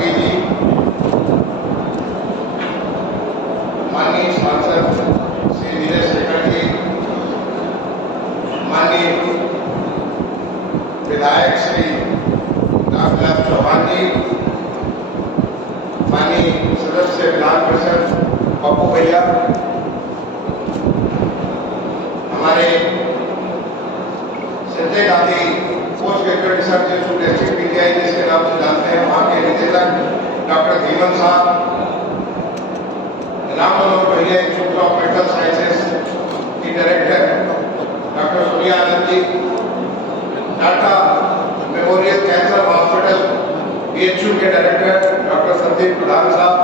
मंत्री जी, माननीय सांसद श्री नीरज शेखर जी, माननीय विधायक श्री रामविलास चौहान जी, माननीय सदस्य विधान परिषद पप्पू भैया, हमारे Sanjay Gandhi post graduate research institute PTI जिसके नाम से जानते हैं, वहाँ के निदेशक डॉक्टर धीमन साहब, राम मनोहर भैया इंस्टीट्यूट ऑफ मेडिकल साइंसेस की director doctor Sonia Anand ji, Tata memorial cancer hospital BHU के डायरेक्टर डॉक्टर संदीप प्रधान साहब,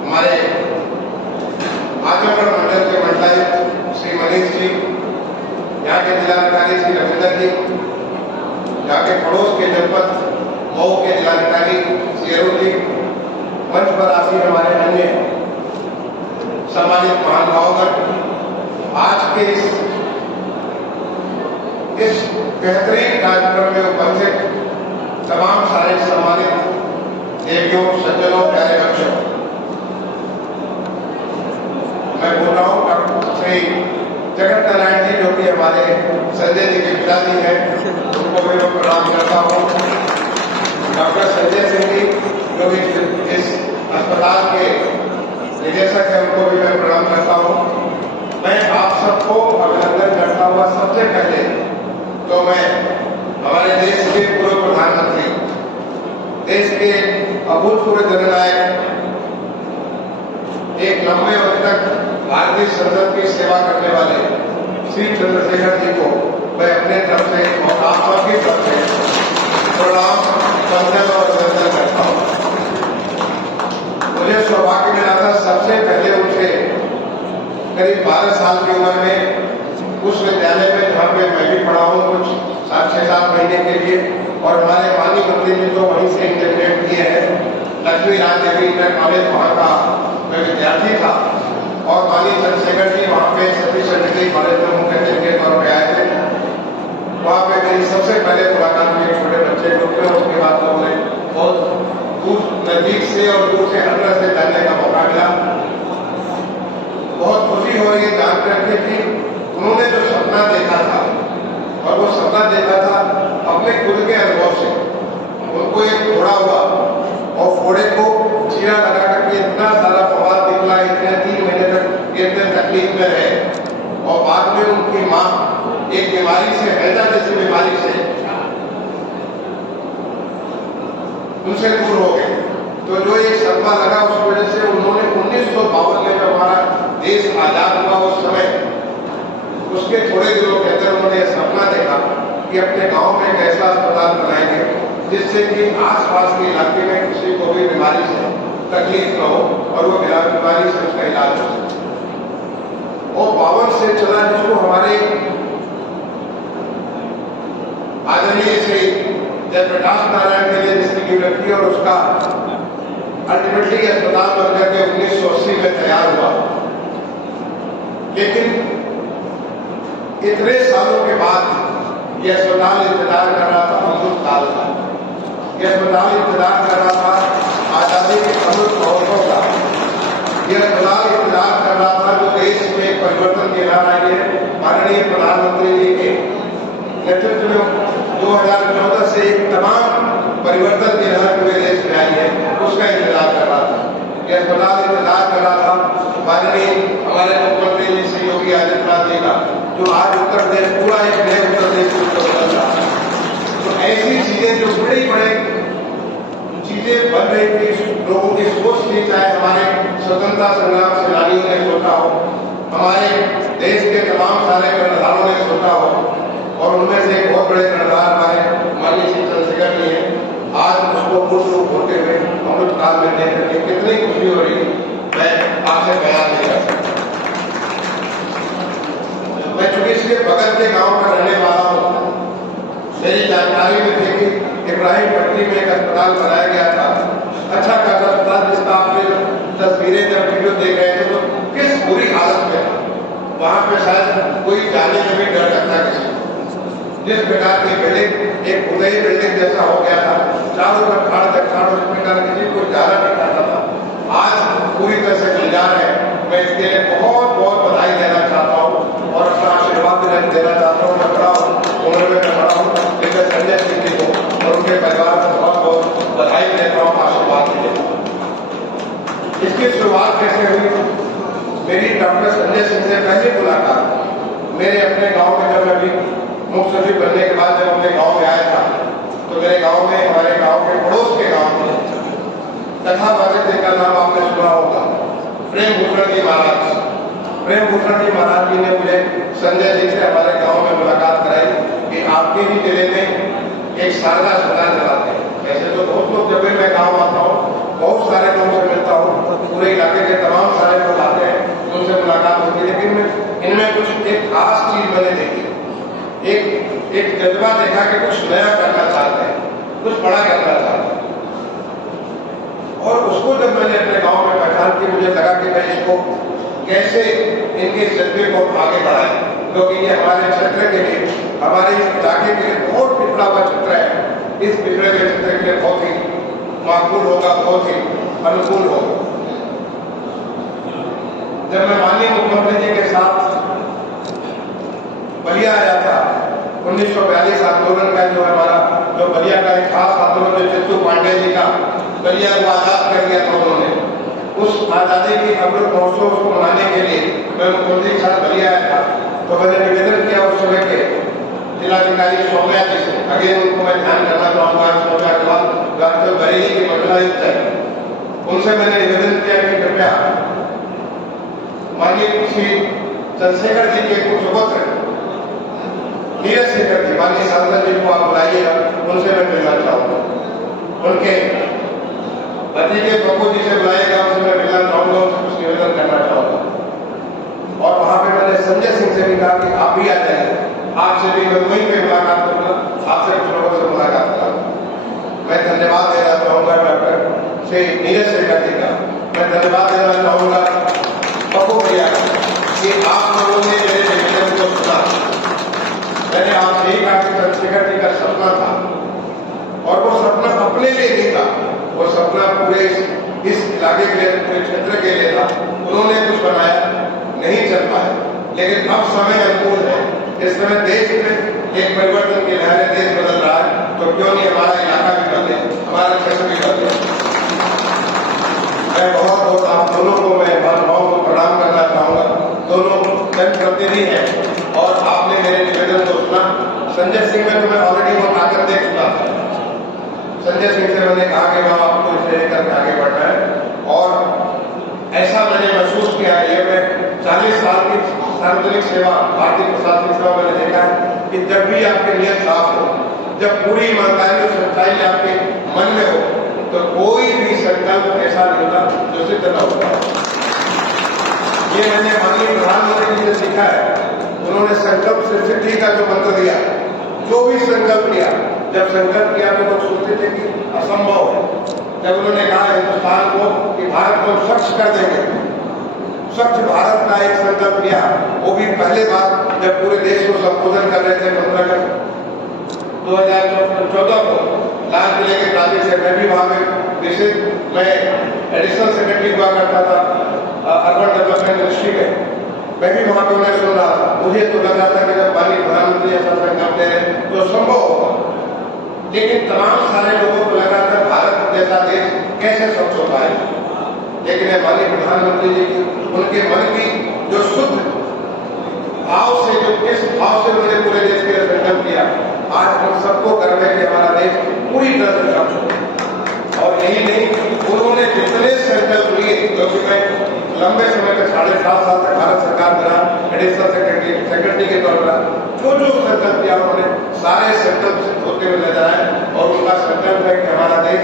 हमारे आजमगढ़ मंडल के मंडलायुक्त श्री मनीष जी, यहाँ के जिलाधिकारी श्री रविंदर जी, यहाँ के पड़ोस के जनपद मऊ के जिलाधिकारी श्री अरुण जी, मंच पर आसीन हमारे अन्य सम्मानित महानुभावगण, आज के इस बेहतरीन कार्यक्रम में उपस्थित तमाम सारे सम्मानित देवियों, सज्जनों, प्यारे बच्चों, मैं बोल रहा हूँ डॉक्टर श्री जगत नारायण जी जो कि हमारे संजय जी के पिताजी हैं, उनको भी मैं प्रणाम करता हूँ। डॉक्टर संजय सिंह जी जो भी इस अस्पताल के निदेशक हैं, उनको भी मैं प्रणाम करता हूँ। मैं आप सबको अभिनंदन करता हुआ सबसे पहले तो मैं हमारे देश के पूर्व प्रधानमंत्री, देश के अभूतपूर्व जननायक, एक लंबे वक्त तक भारतीय संसद की सेवा करने वाले श्री चंद्रशेखर जी को मैं अपने तरफ से और आप सबकी तरफ से प्रणाम, वंदन और अभिनंदन करता हूँ। मुझे सौभाग्य मिला था सबसे पहले उनसे करीब 12 साल की उम्र में उस विद्यालय में जहाँ पे मैं भी पढ़ा हूँ कुछ 7-6 महीने के लिए, और हमारे माननीय मंत्री जी तो वहीं से इंटरव्यू किए हैं, लक्ष्मी राज देवी इंटर कॉलेज वहाँ का मैं विद्यार्थी था, और माननीय चंद्रशेखर जी वहाँ पे सतीश डिग्री कॉलेज में मुख्य अतिथि के तौर पर आए थे। वहाँ पे मेरी सबसे पहले मुलाकात हुई छोटे बच्चे लोग थे, उसके बाद लोगों ने बहुत दूर नजदीक से और दूर से हर तरह से जानने का मौका मिला। बहुत खुशी हो रही है जान करके कि उन्होंने जो सपना देखा था, और वो सपना देखा था अपने खुद के अनुभव से। उनको एक फोड़ा हुआ और फोड़े को चीरा लगा करके इतना सारा बवाल निकला, इतने 3 महीने तक इतने तकलीफ में रहे, और बाद में उनकी माँ एक बीमारी से, हैजा जैसी बीमारी से उनसे दूर हो गए। तो जो एक सदमा लगा उस वजह से उन्होंने 1952 में जब हमारा देश आजाद हुआ उस समय, उसके थोड़े दिनों के अंदर उन्होंने यह सपना देखा कि अपने गांव में एक ऐसा अस्पताल बनाएंगे जिससे कि आसपास के इलाके में किसी को भी बीमारी से तकलीफ न हो और वो बीमारी से उसका इलाज हो सके। और 52 से चला, जिसको हमारे आदरणीय श्री जयप्रकाश नारायण के लिए जिसने नींव रखी और उसका अल्टीमेटली अस्पताल बन करके 1980 में तैयार हुआ। लेकिन इतने सालों के बाद यह अस्पताल इंतजार कर रहा था अमृत काल का, यह अस्पताल इंतजार कर रहा था आजादी के अमृत महोत्सव का, यह अस्पताल इंतजार कर रहा था जो देश में परिवर्तन के ला रही है माननीय प्रधानमंत्री जी के नेतृत्व में 2014 से एक तमाम परिवर्तन की लहर पूरे देश में आई है, उसका इंतजार कर रहा था। यह अस्पताल इंतजार कर रहा था माननीय हमारे मुख्यमंत्री जी श्री योगी आदित्यनाथ जी का, जो आज उत्तर प्रदेश पूरा एक नए उत्तर प्रदेश को बदल रहा है। तो ऐसी चीजें जो बड़े चीजें बन रही थी, लोगों की सोच थी, चाहे हमारे स्वतंत्रता संग्राम सेनानियों ने सोचा हो, हमारे देश के तमाम सारे कर्णधारों ने सोचा हो, और उनमें से एक बहुत बड़े कर्णधार हमारे माननीय श्री चंद्रशेखर जी हैं, आज उसको पूर्ण रूप होते हुए अमृत काल में देख करके कितनी खुशी हो रही मैं आपसे बयान नहीं कर सकता। मैं चूंकि इसके बगल के गांव का रहने वाला हूँ, मेरी जानकारी में थी कि इब्राहिम पट्टी में एक अस्पताल बनाया गया था, अच्छा खासा अस्पताल, जिसका आपने तस्वीरें जब वीडियो देख रहे थे तो किस बुरी हालत में था। वहां पे शायद कोई जाने में भी डर लगता किसी, जिस प्रकार की बिल्डिंग एक उदय बिल्डिंग जैसा हो गया था। चारों तरफ खाड़ हॉस्पिटल किसी को ज्यादा नहीं खाता था। आज पूरी तरह से गुलजार है। मैं इसके लिए बहुत बहुत बधाई देना चाहता हूँ और अपना आशीर्वाद देना चाहता हूँ। मैं बड़ा उम्र में बड़ा हूँ, लेकिन संजय सिंह जी को और उनके परिवार को बहुत बहुत बधाई देता हूँ, आशीर्वाद भी देता हूँ। इसकी शुरुआत कैसे हुई? मेरी डॉक्टर संजय सिंह से पहली मुलाकात मेरे अपने गांव में, जब मैं भी मुख्य सचिव बनने के बाद जब अपने गांव में आया था, तो मेरे गांव में, हमारे गांव के पड़ोस के गांव में तथागत जी का नाम आपने सुना होगा, प्रेम भूषण जी महाराज। प्रेम भूषण जी महाराज जी ने मुझे संजय जी से हमारे गांव में मुलाकात कराई कि आपके ही जिले में एक शारदा अस्पताल चलाते हैं। ऐसे तो बहुत लोग, जब भी मैं गाँव आता हूँ बहुत सारे लोगों से मिलता हूँ, पूरे इलाके के तमाम सारे लोग आते हैं, उनसे मुलाकात होती है, लेकिन इनमें कुछ एक खास चीज मैंने देखी, एक जज्बा देखा कि कुछ नया करना चाहते हैं, कुछ बड़ा करना चाहते हैं। और उसको जब मैंने अपने गांव में पहचान की, मुझे लगा कि मैं इसको कैसे इनके जज्बे को आगे बढ़ाएं, क्योंकि ये हमारे क्षेत्र के लिए, हमारे इलाके के लिए बहुत पिछड़ा हुआ क्षेत्र है। इस पिछड़े हुए क्षेत्र के लिए बहुत ही माकूल होगा, बहुत ही अनुकूल होगा। जब मैं माननीय मुख्यमंत्री जी के साथ बलिया आया था, 1942 आंदोलन का जो हमारा, जो बलिया का एक खास आंदोलन, जो चित्तू पांडे जी का बलिया को आजाद कर दिया था उन्होंने, उस आजादी की अमृत महोत्सव को मनाने के लिए मैं मुख्यमंत्री के साथ बलिया आया था। तो मैंने निवेदन किया उस समय के जिलाधिकारी सौम्या जी से, अगेन उनको मैं ध्यान करना चाहूंगा, सौम्या के बाद डॉक्टर बरेली की मंडलायुक्त है, उनसे मैंने निवेदन किया कि कृपया माननीय श्री चंद्रशेखर जी के कुछ सुपुत्र नीरज शेखर जी, माननीय सांसद जी को आप बुलाइएगा, उनसे मैं मिलना चाहूंगा। उनके भतीजे प्रभु जी से बुलाइएगा, उनसे मैं मिलना चाहूंगा, उनसे कुछ निवेदन करना चाहूंगा। और वहां पे मैंने संजय सिंह से भी कहा कि आप भी आ जाइए, आपसे भी मैं वहीं पे मुलाकात करूंगा, आपसे कुछ लोगों से मुलाकात करूंगा। मैं धन्यवाद देना चाहूंगा डॉक्टर श्री नीरज शेखर जी का, मैं धन्यवाद देना चाहूंगा पप्पू भैया कि आप लोगों ने मेरे निवेदन को सुना। मैंने आपसे ही कहा कि चंद्रशेखर जी का सपना था, और वो सपना अपने लिए नहीं था, वो सपना पूरे इस इलाके के लिए, पूरे क्षेत्र के लिए था। उन्होंने कुछ बनाया, नहीं चल पाया, लेकिन अब समय अनुकूल है। इस समय देश में एक परिवर्तन की लहर है, देश बदल रहा है, तो क्यों नहीं हमारा इलाका भी बदले, हमारा क्षेत्र भी बदले। मैं बहुत बहुत आप दोनों को, मैं महानुभावों को प्रणाम करना चाहूंगा। दोनों जनप्रतिनिधि हैं और आपने मेरे निवेदन को सुना। संजय सिंह में तो मैं ऑलरेडी वो ताकत देख चुका था। संजय सिंह से मैंने कहा कि मैं आपको इसे लेकर आगे बढ़ना है, और ऐसा मैंने महसूस किया है, ये मैं 40 साल की सार्वजनिक सेवा, भारतीय प्रशासनिक सेवा मैंने देखा है कि जब भी आपकी नियत साफ हो, जब पूरी ईमानदारी और सच्चाई आपके मन में हो, तो कोई भी संकल्प ऐसा नहीं होता जो सिद्ध न होता। ये मैंने माननीय प्रधानमंत्री जी से सीखा है। उन्होंने संकल्प से सिद्धि का जो मंत्र दिया, जो भी संकल्प लिया, जब संकल्प किया तो लोग सोचते थे कि असंभव है। जब उन्होंने कहा हिंदुस्तान को कि भारत को स्वच्छ कर देंगे, स्वच्छ भारत का एक संकल्प लिया, वो भी पहले बार जब पूरे देश को संबोधन कर रहे थे 15 अगस्त 2014 को लाल किले के प्राचीर से। मैं भी वहां में विशेष, मैं एडिशनल सेक्रेटरी हुआ करता था अर्बन डेवलपमेंट मिनिस्ट्री में, मैं भी वहां पे उन्हें सुन रहा था। मुझे तो लग रहा था कि जब माननीय प्रधानमंत्री ऐसा संकल्प ले रहे तो संभव होगा, लेकिन तमाम सारे लोगों को लग रहा था भारत जैसा देश कैसे स्वच्छ हो पाए। लेकिन माननीय प्रधानमंत्री जी की, उनके मन की जो शुद्ध भाव से, जो किस भाव से उन्होंने पूरे देश के लिए संकल्प किया, आज हम सबको गर्व है कि हमारा देश पूरी तरह से स्वच्छ हो। और यही नहीं, उन्होंने जितने संकल्प लिए, क्योंकि मैं लंबे समय तक 7.5 साल तक भारत सरकार में रहा, एडिशनल सेक्रेटरी के तौर पर, जो संकल्प किया उन्होंने सारे संकल्प सिद्ध होते हुए नजर आए। और उनका संकल्प है कि हमारा देश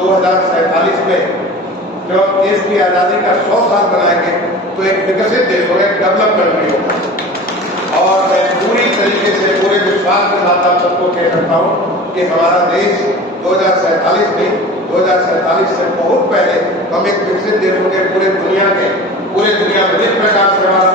2047 में जब देश की आजादी का 100 साल बनाएंगे तो एक विकसित देश होगा, एक डेवलप कंट्री होगा। और मैं पूरी तरीके से, पूरे विश्वास के साथ आप सबको कह सकता हूँ कि हमारा देश 2047 में, 2047 से बहुत पहले हम एक विकसित देश होंगे पूरे दुनिया में। जिस प्रकार से हमारा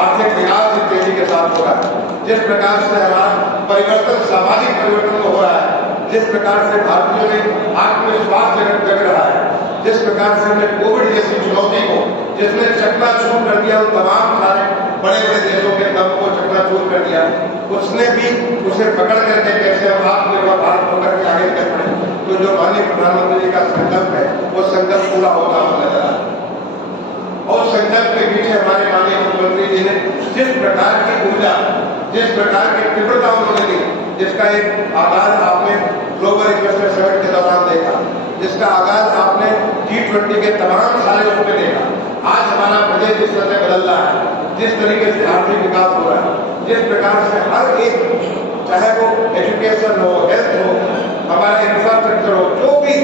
आर्थिक विकास इस तेजी के साथ हो रहा है, जिस प्रकार से हमारा परिवर्तन, सामाजिक परिवर्तन हो रहा है, जिस प्रकार से भारतीयों ने आत्मविश्वास जग रहा है, जिस प्रकार से हमने कोविड जैसी चुनौती को जिसने चकनाचूर कर दिया, उन तमाम सारे बड़े बड़े देशों के दम को चकनाचूर कर दिया, उसने भी उसे पकड़ करके कैसे हम आत्मनिर्भर भारत होकर के आगे चल पड़े। तो जो माननीय प्रधानमंत्री जी का संकल्प है वो संकल्प पूरा होता हुआ नजर आ रहा है। और संकल्प के पीछे हमारे माननीय मुख्यमंत्री जी ने जिस प्रकार की ऊर्जा, जिस प्रकार की तीव्रता उन्होंने दी, जिसका एक आगाज आपने ग्लोबल इन्वेस्टर समिट के दौरान देखा, जिसका आगाज आपने G20 के तमाम सारे उसमें देखा। आज हमारा प्रदेश जिस तरह से बदल रहा है, जिस तरीके से आर्थिक विकास हो रहा है, जिस प्रकार से हर एक, चाहे वो एजुकेशन हो, हेल्थ हो, हमारा इंफ्रास्ट्रक्चर हो, जो भी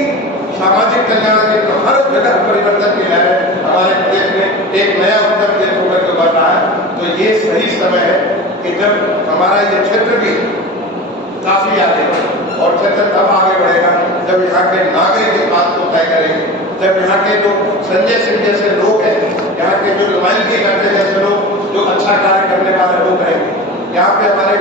सामाजिक कल्याण के हर जगह परिवर्तन की लहर है हमारे प्रदेश में, एक नया उत्तर प्रदेश होकर के बढ़ रहा है। तो ये सही समय है कि जब हमारा ये क्षेत्र भी काफी आगे बढ़े, और क्षेत्र तब आगे बढ़ेगा जब यहाँ के नागरिक इस बात को तय करेंगे, जब यहाँ के जो संजय सिंह जैसे लोग हैं, यहाँ के जो नुमाइंदगी करते जैसे लोग, जो अच्छा कार्य करने वाले लोग रहेंगे। यहाँ पे हमारे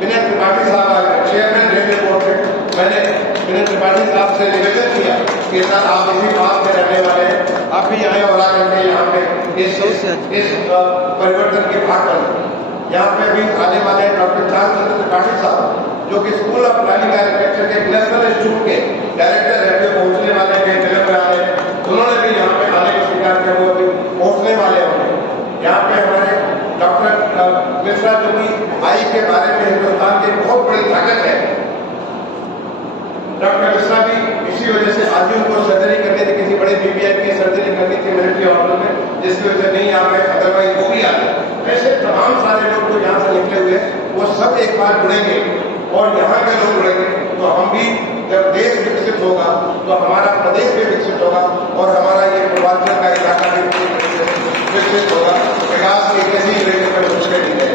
विनय त्रिपाठी साहब आ गए, चेयरमैन रेलवे बोर्ड के। मैंने विनय त्रिपाठी साहब से निवेदन किया कि सर आप इसी बात में रहने वाले हैं, आप भी आए और आकर के यहाँ पे इस परिवर्तन के भाग बने। यहाँ पे अभी आने वाले डॉक्टर चांद त्रिपाठी साहब, जो कि स्कूल ऑफ प्लानिंग आर्किटेक्चर के नेशनल इंस्टीट्यूट के डायरेक्टर है, जो पहुंचने वाले हैं जगह पर आ रहे हैं, उन्होंने भी यहाँ पे आने को स्वीकार किया, वो अभी पहुंचने वाले होंगे। यहाँ पे हमारे डॉक्टर मिश्रा, जो कि आई के बारे में हिंदुस्तान की बहुत बड़ी ताकत है, डॉक्टर मिश्रा भी इसी वजह से आज उनको सर्जरी करनी थी, किसी बड़े बीपीआई की सर्जरी करनी थी मिलिट्री ऑर्डर में, जिसकी वजह से नहीं आ गए, अदरवाइज वो भी आ गए। ऐसे तमाम सारे लोग जो यहाँ से निकले हुए वो सब एक बार जुड़ेंगे और यहाँ के लोग जुड़ेंगे, तो हम भी, जब देश विकसित होगा तो हमारा प्रदेश भी विकसित होगा और हमारा ये पूर्वांचल का इलाका भी विकसित होगा। विकास की कैसी रेखा पर दूसरे भी है।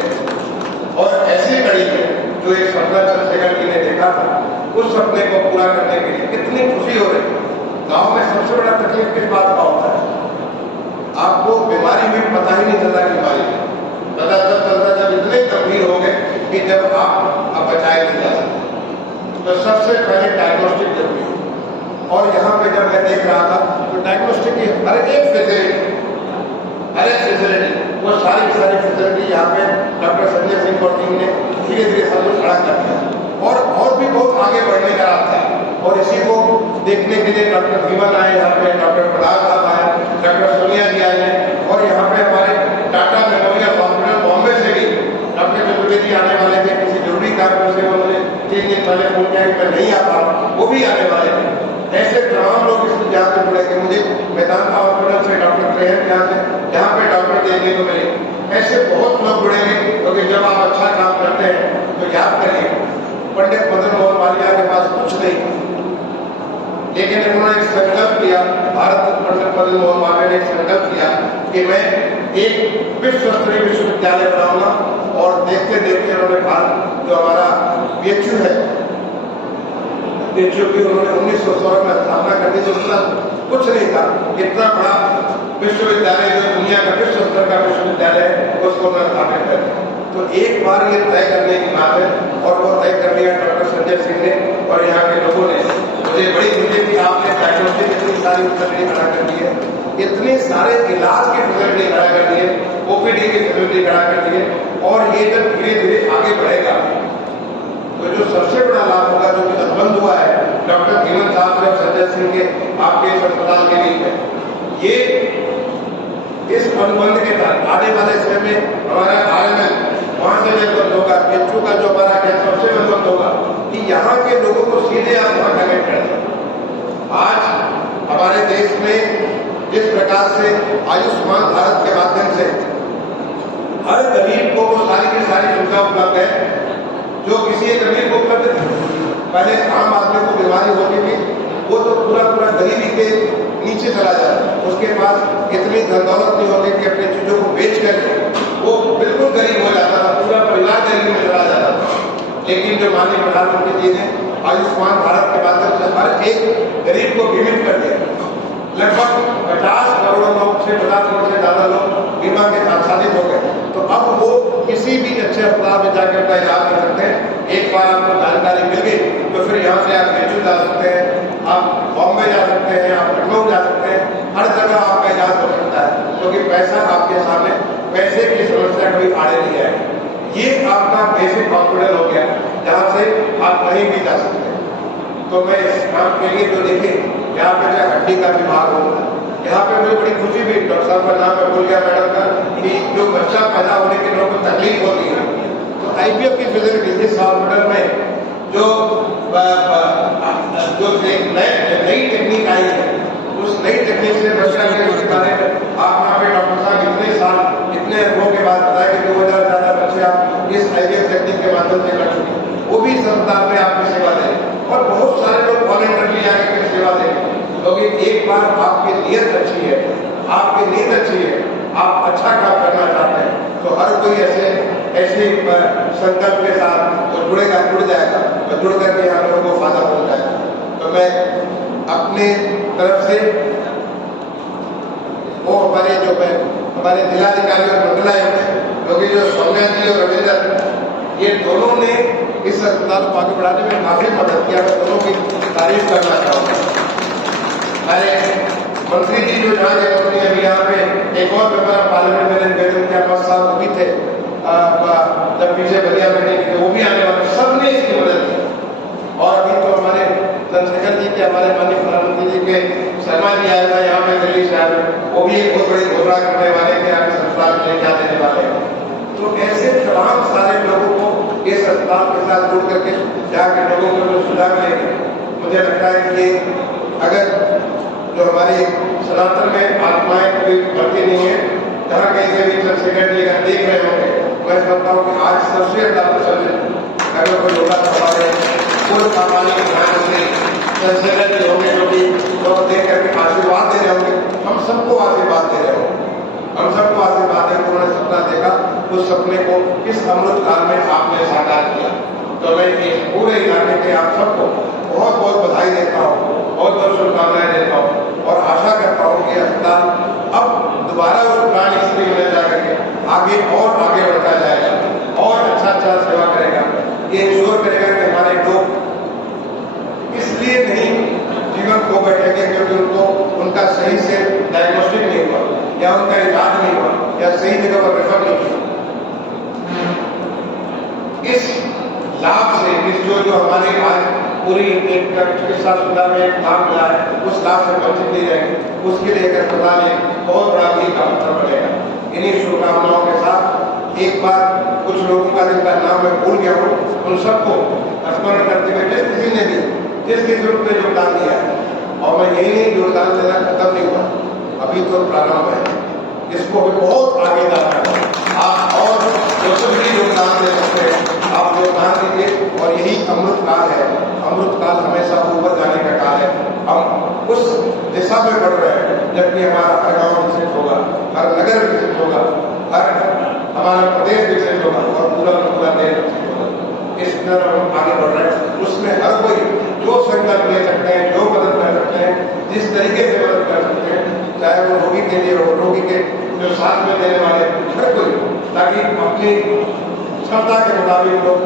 और ऐसी कड़ी में जो एक सपना चंद्रशेखर जी ने देखा था, उस सपने को पूरा करने के लिए कितनी खुशी हो रही। गांव में सबसे बड़ा तकलीफ किस बात का होता है, आपको बीमारी भी पता ही नहीं चलता बीमारी पता तब चलता जब इतने गंभीर हो गए कि जब आप अब बचाए नहीं जा सकते। तो सबसे पहले डायग्नोस्टिक जरूरी है। और यहाँ पे जब मैं देख रहा था तो डायग्नोस्टिक की हर एक फैसिलिटी वो सारी फैसिलिटी यहाँ पे डॉक्टर संजय सिंह और टीम ने धीरे धीरे सब कुछ खड़ा कर दिया और भी बहुत आगे बढ़ने का रास्ता है। और इसी को देखने के लिए डॉक्टर धीमन आए, यहाँ पे डॉक्टर प्रधान साहब आए, डॉक्टर सोनिया जी आए हैं, और यहाँ पे हमारे टाटा मेमोरियल हॉस्पिटल बॉम्बे से भी डॉक्टर चतुर्वेदी आने वाले थे। किसी जरूरी कारण से उन्होंने 3 दिन पहले फोन किया कि नहीं आ पा, वो भी आने वाले थे। ऐसे तमाम लोग इसमें यहाँ से जुड़ेंगे। मुझे मेदांता हॉस्पिटल से डॉक्टर ट्रेन यहाँ पे डॉक्टर देखने को मिले। ऐसे बहुत लोग जुड़ेंगे, क्योंकि जब आप अच्छा काम करते हैं तो याद करिए, पंडित मदन मोहन मालवीय के पास कुछ नहीं, लेकिन उन्होंने एक संकल्प किया, भारत पंडित मदन मोहन मालवीय ने एक संकल्प किया कि मैं एक विश्व स्तरीय विश्वविद्यालय बनाऊंगा। और देखते देखते उन्होंने भारत जो हमारा बीएचयू है, बीएचयू की उन्होंने 1916 में स्थापना कर दी। तो उतना कुछ नहीं था, इतना बड़ा विश्वविद्यालय जो दुनिया का विश्व स्तर का विश्वविद्यालय है, उसको उन्होंने स्थापित कर दिया। तो एक बार ये तय करने की बात है, और वो तय कर लिया डॉक्टर संजय सिंह ने और यहाँ के लोगों ने। मुझे बड़ी खुशी थी, आपने डायग्नोस्टिक इतनी सारी फैसिलिटी खड़ा कर दी है, इतने सारे इलाज की फैसिलिटी खड़ा कर दी है, ओपीडी की फैसिलिटी खड़ा कर दी है। और ये जब धीरे धीरे आगे बढ़ेगा तो जो सबसे बड़ा लाभ होगा, जो कि अनुबंध हुआ है डॉक्टर धीमन साहब और संजय सिंह के आपके इस अस्पताल के लिए, ये इस अनुबंध के तहत आने वाले समय में हमारा आयरन वहां से अनुबंध होगा, केचू का जो हमारा कैंसर से अनुबंध होगा, कि यहाँ के लोगों को सीधे आप वहां कनेक्ट करें। आज हमारे देश में जिस प्रकार से आयुष्मान भारत के माध्यम से हर गरीब को वो सारी की सारी सुविधा उपलब्ध है, जो किसी एक गरीब को उपलब्ध थी। पहले आम आदमी को बीमारी होती थी, वो तो पूरा गरीबी के नीचे चला जाता, उसके पास इतनी धन दौलत नहीं होती कि अपनी चीजों को बेच करके वो बिल्कुल गरीब हो जाता था, पूरा परिवार गरीबी में चला जाता था। लेकिन जो माननीय प्रधानमंत्री जी ने आयुष्मान भारत के माध्यम से हर एक गरीब को बीमित कर दिया। लगभग 50 करोड़ लोग से 50 करोड़ से ज्यादा लोग बीमा के साथ शामिल हो गए। तो अब वो किसी भी अच्छे अस्पताल में जाकर अपना इलाज कर सकते हैं। एक बार आपको जानकारी मिल गई तो फिर यहाँ से आप बेचू जा सकते हैं, आप बॉम्बे जा सकते हैं, आप लखनऊ जा सकते हैं, हर जगह आपका इजाज हो सकता है, क्योंकि पैसा आपके सामने, पैसे की समस्या कभी आड़े नहीं आएगी। ये आपका बेसिक हॉस्पिटल हो गया जहाँ से आप कहीं भी जा सकते हैं। तो मैं इस काम के लिए जो देखिए यहाँ पे जो हड्डी का विभाग हो, यहाँ पे मुझे बड़ी खुशी भी, डॉक्टर साहब का नाम मैं भूल गया मैडम का, कि जो बच्चा पैदा होने के लोगों को तकलीफ होती है तो IVF की फैसिलिटी इस हॉस्पिटल में जो एक नई टेक्निक आई है, उस नई टेक्निक से बच्चा के बारे में आप यहाँ पे डॉक्टर साहब इतने साल इतने अनुभव के बाद बताया कि 2000 ज्यादा बच्चे आप इस IVF टेक्निक के माध्यम से कर चुके, वो भी इस अस्पताल में आपकी सेवा दें और बहुत सारे लोग वॉलंटियरली आकर सेवा दें, क्योंकि एक बार आपकी नीयत अच्छी है, आपकी नीयत अच्छी है, आप अच्छा काम करना चाहते हैं तो हर कोई ऐसे संकल्प के साथ वो जुड़ जाएगा और जुड़ करके हम लोगों को फायदा पहुंचाएगा। तो मैं अपने तरफ से वो हमारे जिलाधिकारी और मंडलायुक्त क्योंकि जो सौम्या जी और रविंदर ये दोनों ने इस अस्पताल को आगे बढ़ाने में काफी मदद किया, मैं दोनों की तारीफ करना चाहूँगा। हमारे मंत्री जी जो जहाँ के मंत्री अभी यहाँ पे एक और मेंबर पार्लियामेंट में निवेदन किया, 5 साल वो भी थे जब पीछे बलिया बैठे थे, वो भी आने वाले, सबने इसकी मदद की। और अभी तो हमारे चंद्रशेखर जी के, हमारे माननीय प्रधानमंत्री जी के शर्मा जी आए थे यहाँ पे दिल्ली शहर में, वो भी एक बहुत बड़ी घोषणा करने वाले थे आगे अस्पताल में क्या देने वाले हैं। तो ऐसे तमाम सारे लोगों को इस अस्पताल के साथ जुड़ करके जाकर लोगों को जो सुधार मिलेंगे, मुझे लगता है कि अगर जो हमारी सनातन में आत्माएं कभी बढ़ती नहीं है, जहाँ कहीं से भी चंद्रशेखर जी अगर देख रहे होंगे, मैं समझता हूँ कि आज सबसे ज्यादा पसंद अगर कोई योगा करवा रहे पूर्व सामान्य प्रधानमंत्री चंद्रशेखर जी होंगे, जो भी लोग देख करके आशीर्वाद दे रहे होंगे, हम सबको आशीर्वाद दे रहे होंगे, हम सबको आशीर्वाद है। उन्होंने सपना देखा, उस सपने को इस अमृत काल में आपने साकार किया। तो मैं इस पूरे इलाके के आप सबको बहुत बहुत बधाई देता हूँ, बहुत बहुत शुभकामनाएं देता हूँ और आशा करता हूँ कि अस्पताल अब दोबारा उस पुरानी स्थिति में जा करके आगे और आगे बढ़ता जाएगा और अच्छा सेवा करेगा। ये इंश्योर करेगा कि हमारे लोग इसलिए नहीं जीवन खो बैठेंगे क्योंकि उनको उनका सही से डायग्नोस्टिक नहीं हुआ या उनका इलाज नहीं हुआ या सही जगह पर रेफर नहीं किया। इस लाभ से इस जो हमारे आज पूरी एक चिकित्सा सुविधा में एक लाभ मिला है, उस लाभ से वंचित नहीं रहेंगे, उसके लिए एक अस्पताल एक बहुत बड़ा भी का अवसर बनेगा। इन्हीं शुभकामनाओं के साथ एक बार कुछ लोगों का जिनका नाम मैं भूल गया हूँ, उन सबको स्मरण करते हुए जिस किसी ने भी जिस किसी रूप में योगदान दिया है, और मैं यही नहीं योगदान देना खत्म नहीं हुआ, अभी तो प्रारंभ है, इसको भी बहुत आगे जाना है। आप और जो भी योगदान दे सकते हैं आप योगदान दीजिए और यही अमृत काल है। अमृत काल हमेशा ऊपर जाने का काल है। हम उस दिशा में बढ़ रहे हैं जबकि हमारा हर गाँव विकसित होगा, हर नगर विकसित होगा, हर हमारा प्रदेश विकसित होगा और पूरा देश विकसित होगा। इस तरह हम आगे बढ़ रहे हैं, उसमें हर कोई जो संकल्प ले सकते हैं, जो मदद कर सकते हैं, जिस तरीके से मदद कर सकते हैं, चाहे वो रोगी के लिए हो, रोगी के जो साथ में देने वाले हर कोई, ताकि अपनी क्षमता के मुताबिक लोग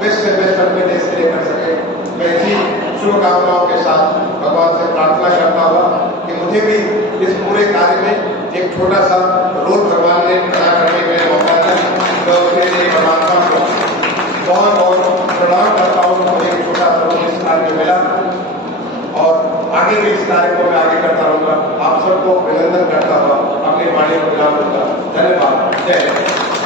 बेस्ट से बेस्ट अपने देश के लिए कर सके। मैं इसी शुभकामनाओं के साथ भगवान से प्रार्थना करता हुआ कि मुझे भी इस पूरे कार्य में एक छोटा सा रोल भगवान ने अदा करने के लिए मौका दिया, तो उसके लिए परमात्मा को बहुत बहुत प्रणाम करता हूँ। मुझे एक छोटा सा रोल इस कार्य में मिला और आगे भी इस कार्य को मैं आगे करता रहूँगा। आप सबको अभिनंदन करता हुआ अपनी वाणी को विराम दूंगा। धन्यवाद। जय हिंद।